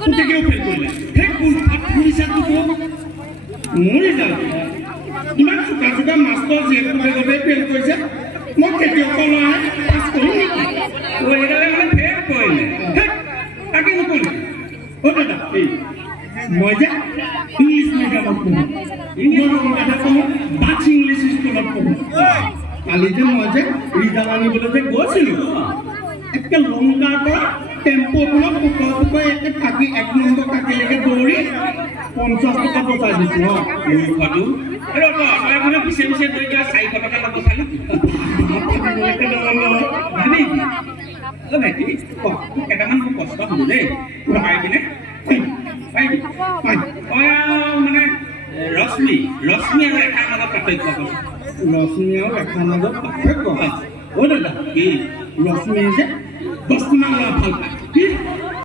গোটেইকেও fail কৰিলে সেই পুলিচাটো মৰি যাওঁ ইমান চোকা চোকা মাষ্টৰ যিহেতু বেগতে ফেল কৰিছে মই খেতিয়কলৈ পাছ কৰিম নেকি এইডালে মানে ফেল কৰিলে তাকে নকৰিলে দাদা এই মই যে ইংলিছ মিডিয়ামত পঢ়োঁ ইংলিছ পঢ়োঁ বাছ ইংলিছ স্কুলত পঢ়োঁ কালি যে মই যে ৰিজাল্ট আনিবলৈ যে গৈছিলোঁ একে লংকাৰ পৰা টেম্পোখনত পুকাই একে থাকি 1 নম্বৰ কাকিলৈকে দৌৰি 50 টকা বচাই দিছোঁ মূৰ্খটো মানে পিছে পিছে গৈ কিবা 400 টকা ল'ব চালি ভাইটি কেইটামান মোক কষ্ট হ'ব দেই পাৰিবিনে মানে ৰশ্মি আৰু ৰেখাৰ মাজত পাৰ্থক্য ৰশ্মি আৰু ৰেখাৰ মাজত পাৰ্থক্য দাদা কি ৰশ্মিয়ে যে 10 মান ভাল পায় কি